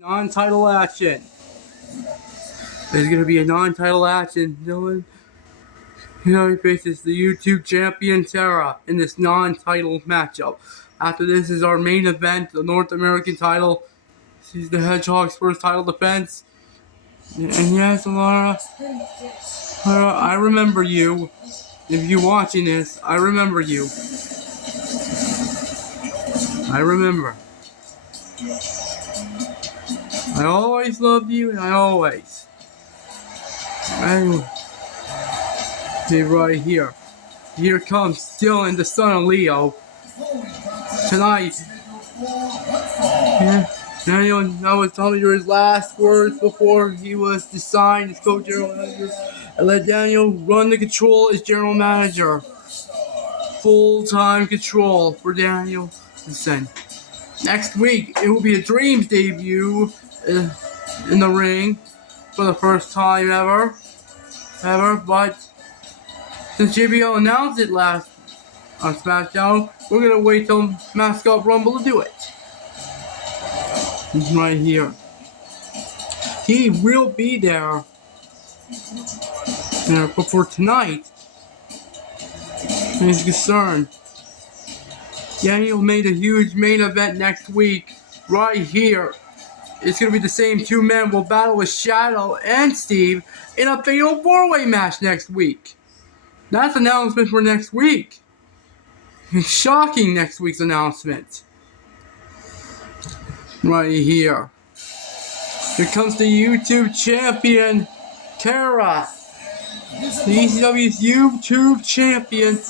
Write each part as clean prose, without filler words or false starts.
Non-title action. There's going to be a non-title action. Dylan, he faces the YouTube champion Terra in this non-title matchup. After this is our main event, the North American title. This is the Hedgehog's first title defense. And yes, Laura, I remember you. If you're watching this, I remember you. I remember. I always loved you, and I always. See right here. Here comes Dylan, the son of Leo. Tonight. Yeah, Daniel, that was some of his last words before he was signed as co-general manager. And let Daniel run the control as general manager. Full-time control for Daniel. Listen. Next week, it will be a Dreams debut in the ring for the first time ever. But since JBL announced it last on SmackDown, we're gonna wait till Mascot Rumble to do it. He's right here. He will be there. But for tonight, he's concerned. Daniel made a huge main event next week, right here. It's going to be the same two men will battle with Shadow and Steve in a fatal four-way match next week. That's an announcement for next week. It's shocking next week's announcement. Right here. Here comes the YouTube champion, Terra. The ECW's YouTube champion.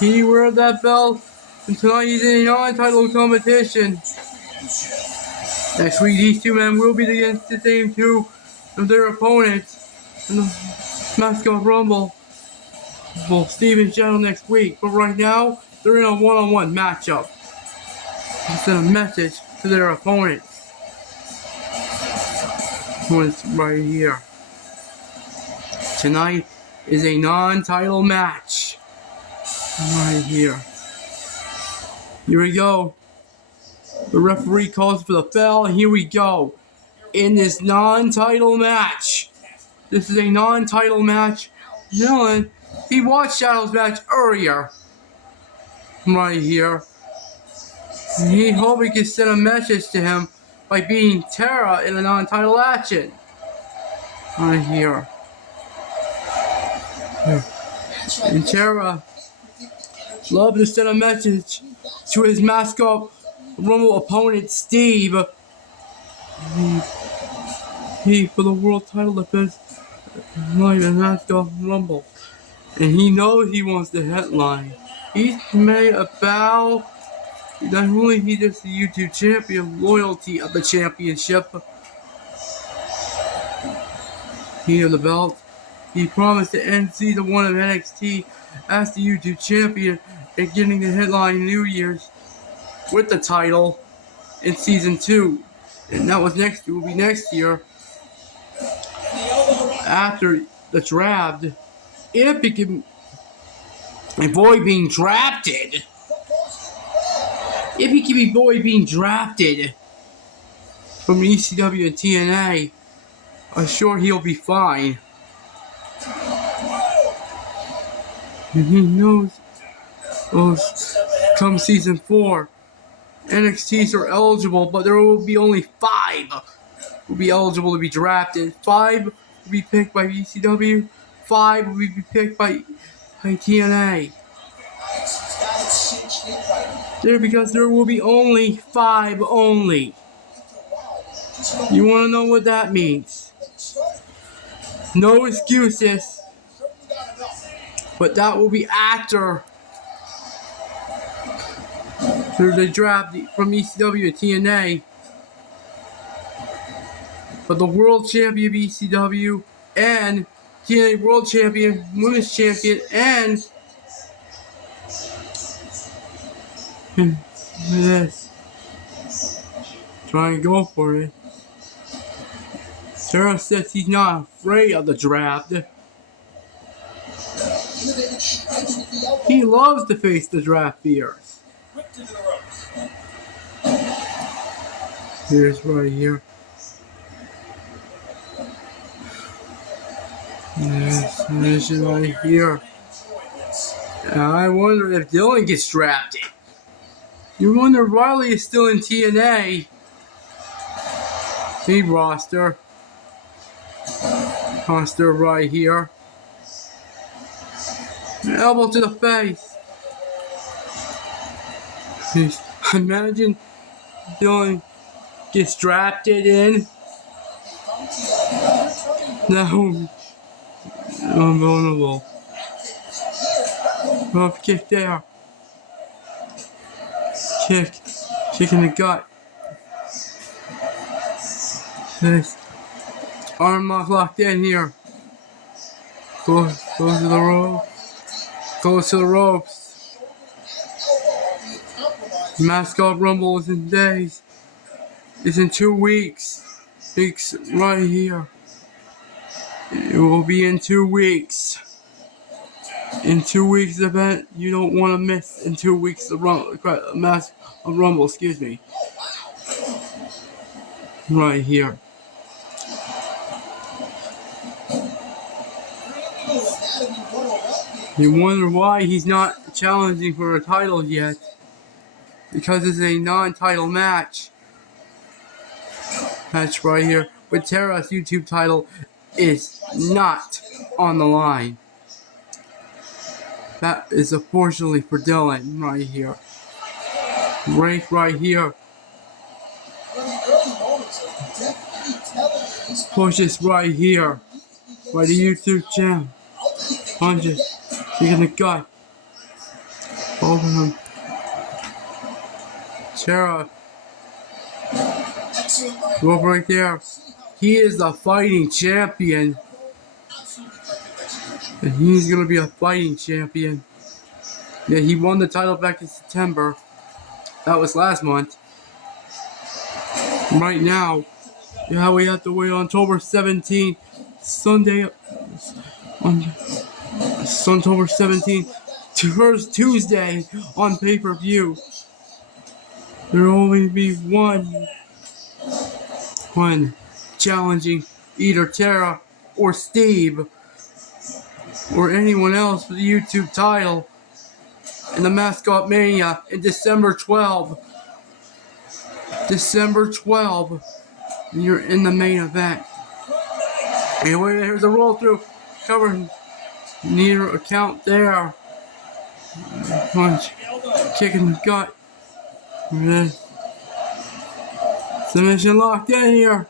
He wears that belt. And tonight he's in a non-title competition. Next week, these two men will be against the same two of their opponents in the Mascot Rumble. Well, Steve and Shadow next week. But right now, they're in a one-on-one matchup. Send a message to their opponents. What's right here. Tonight is a non-title match. Right here. Here we go. The referee calls for the bell, and here we go. In this non-title match. This is a non-title match. Dylan, he watched Shadow's match earlier. Right here. And he hoped he could send a message to him by beating Terra in a non-title action. Right here. And Terra loved to send a message to his Mascot Rumble opponent, Steve. He for the world title defense live in Mascot Rumble. And he knows he wants the headline. He's made a vow. Not only he just the YouTube champion, loyalty of the championship. He of the belt. He promised to end season 1 of NXT as the YouTube champion and getting the headline New Year's with the title in season 2. And that was it will be next year. After the draft, if he can avoid being drafted. If he can avoid being drafted from ECW and TNA, I'm sure he'll be fine. And he knows come season 4, NXTs are eligible, but there will be only 5 will be eligible to be drafted. 5 will be picked by ECW, 5 will be picked by TNA. Because there will be only 5 only. You want to know what that means? No excuses. But that will be after the draft from ECW and TNA. But the world champion of ECW and TNA world champion, women's champion, and this. Try and go for it. Terra says he's not afraid of the draft. He loves to face the draft fears. Here's right here. Yes, submission right here. I wonder if Dylan gets drafted. You wonder Riley is still in TNA. Hey, roster. Roster right here. Elbow to the face. Imagine Dylan gets drafted in. No. Unvulnerable. Rough kick there. Kick. Kick in the gut. This. Arm locked in here. Goes to the rope. Goes to the ropes. Mascot Rumble is in days. It's in 2 weeks. Weeks right here. It will be in 2 weeks. In 2 weeks, the event you don't want to miss. In 2 weeks, the Rumble, excuse me. Right here. You wonder why he's not challenging for a title yet. Because it's a non-title match. Match right here. But Terra's YouTube title is not on the line. That is unfortunately for Dylan right here. Right here. Pushes right here. By the YouTube channel. Punches. Kick in the gut. Over him. Terra. Look right there. He is a fighting champion. And he's going to be a fighting champion. Yeah, he won the title back in September. That was last month. Right now, yeah, we have to wait on October 17th, Sunday, on October 17th, Tuesday on pay-per-view. There will only be one challenging either Terra or Steve or anyone else for the YouTube title in the Mascot Mania in December 12th. December 12th, and you're in the main event. Anyway, here's a roll through, cover near account there. Punch, kick in the gut. Submission locked in here.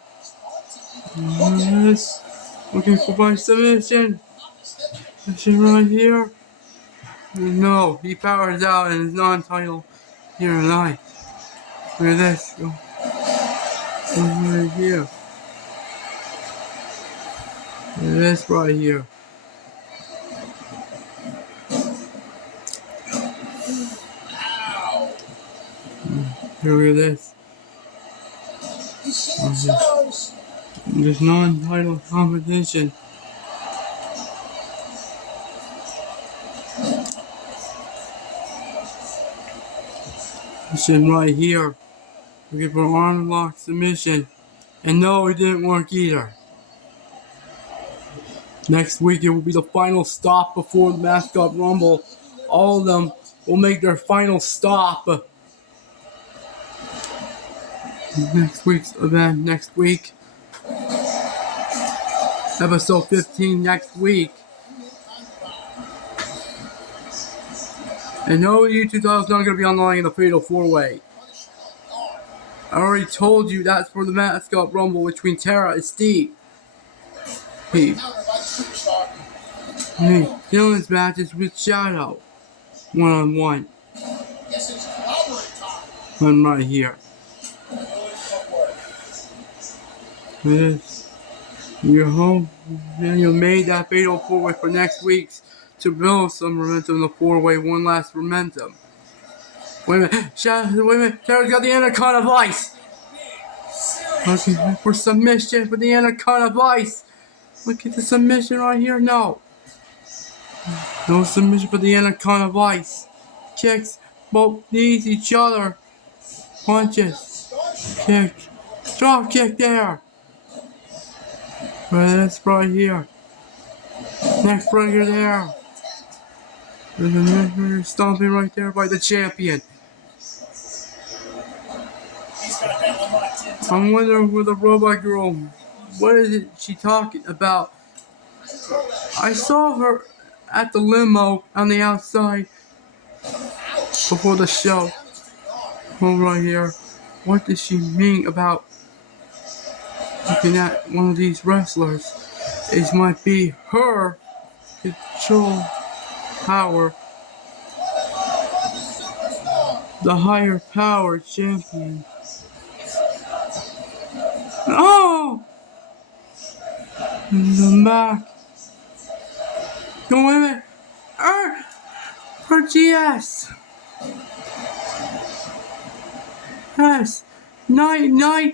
Looking for my submission. Submission right here. No, he powers out and is non-title here tonight. Look at this. Go. Right here. Look at this right here. Look at this. This non-title competition. Submission right here. Looking for arm lock submission. And no, it didn't work either. Next week it will be the final stop before the Mascot Rumble. All of them will make their final stop. Next week's event next week. Episode 15 next week. And no, YouTube title's not going to be on the line in the Fatal 4-Way. I already told you that's for the Mascot Rumble between Terra and Steve. Hey, Dylan's matches with Shadow. One-on-one. One right here. This. You're home. And you made that Fatal 4-Way for next week's to build some momentum in the 4-Way. One last momentum. Wait a minute. Terra's got the Anaconda Vice. Looking for submission for the Anaconda Vice. Look at the submission right here. No. No submission for the Anaconda Vice. Kicks. Both knees each other. Punches. Kick. Drop kick there. Right, that's right here. Neck breaker there. There's a neck breaker stomping right there by the champion. I'm wondering where the robot girl, what is it she talking about? I saw her at the limo on the outside before the show. Oh, right here. What does she mean about looking at one of these wrestlers? It might be her control power, the higher power champion. Oh! In the back. No, wait a minute. Her GS. Yes. Night, no.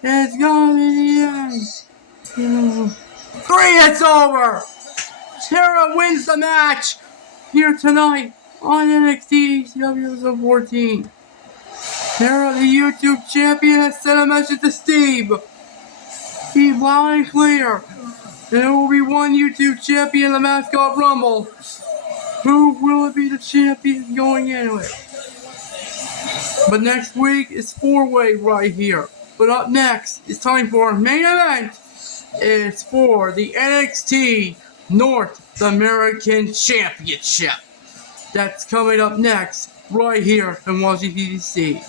It's gonna be the end. 3, it's over! Terra wins the match here tonight on NXT ECW 14. Terra, the YouTube champion, has sent a message to Steve. Steve, loud and clear. And there will be one YouTube champion in the Mascot Rumble. Who will it be the champion going into it? But next week is 4-way right here. But up next, it's time for our main event. It's for the NXT North American Championship. That's coming up next, right here in Washington, D.C.